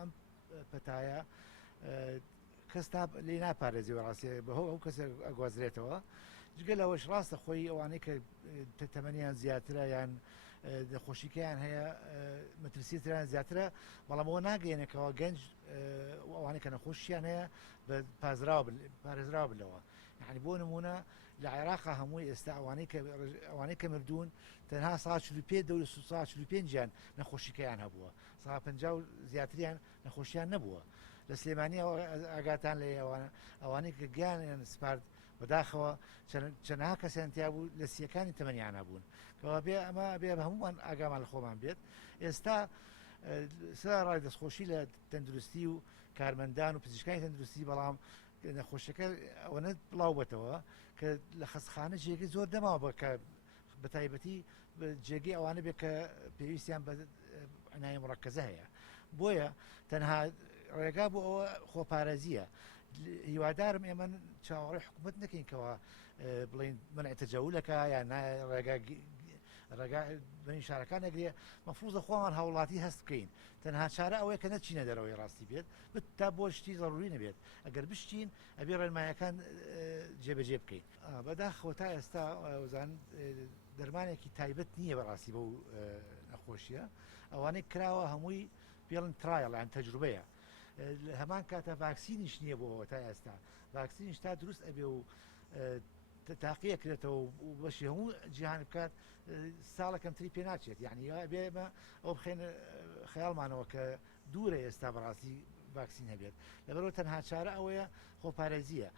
ئەم پەتایە کەس لێ ناپارێزی ڕاستی بەهۆ ئەو کەس ئەگوازرێتەوە جگە لەوەش ڕاستە خۆی ئەوانەی کە تەمەنیان زیاترە یان دەخۆشیکەیان هەیە مەترسیتیان زیاترە بەڵام ئەوە ناگەێنێکەوە گەنج ئەوانەی کە نەخۆشییان هەیە بە پارێزراوە بلەوە یعنی بۆ نمونە لە عێراقا هەمووی ئێستا ئەوانەی کە مردوون تەنها 45 نەخۆشیکەیان هەبووە 50 زیاتریان نەخۆشییان نەبووە لە سلێمانی ئاگاتان لە ئەوانەی کە گیانیان سپارد بەداخەوە چەندها کەسیان تیا بوو لە سیەکانی تەمەنیان هەبوون کەوا بێ ئەمە بێ بە هەمومان ئاگامان لە خۆمان بێت ئێستا ڕای دەستخۆشی لە تەندروستی و کارمەندان و پزیشکانی تەندروستی بەڵام نەخۆشیەکە ئەوەنە بڵاو بێتەوە کە لە خەستخانە جێگەی زۆر دەماوە بکە بە تایبەتی جێگەی ئەوانە بێت کە پێویستیان بە عنایە مڕەکەزە هەیە بۆیە تەنها ڕێگا بۆ ئەوە خۆپارێزیە هیوادارم ئێمە چاوەڕێی حکوومەت نەکەینکەوە بڵین منع تەجاوزەکە یان ڕێگا بنی شارەکان نەگرێ مەفروضە خۆمان هاوڵاتی هەست بکەین تەنها چارە ئەوەیە کە نەچینە دەرەوەی ڕاستی بێت تا بۆ شتی ضروری نەبێت ئەگەر بشتین ئەبێ ڕێنمایەکان جێبەجێ بکەین بەداخەوە تا ئێستا وەزان دەرمانێکی تایبەت نییە بەڕاستی بەو نەخۆشیە ئەوانەی کراوە هەمووی پێڵن ترایڵ یان تەجروبەیە هەمان کاتە ڤاکسینیش نییە بۆەوە تا ئێستا ڤاکسینیش تا دروست ئەبێ و تاقیەکرێتەوە و بەشی هەموو جیهان بکات ساڵەکەم تری پێ ناچێت یعنی بێمە ئەو بخێن خەیاڵمانەوە کە دوورە ئێستا بەڕاستی ڤاکسین هەبێت لەبەرەوە تەنها چارە ئەوەیە خۆپارێزیە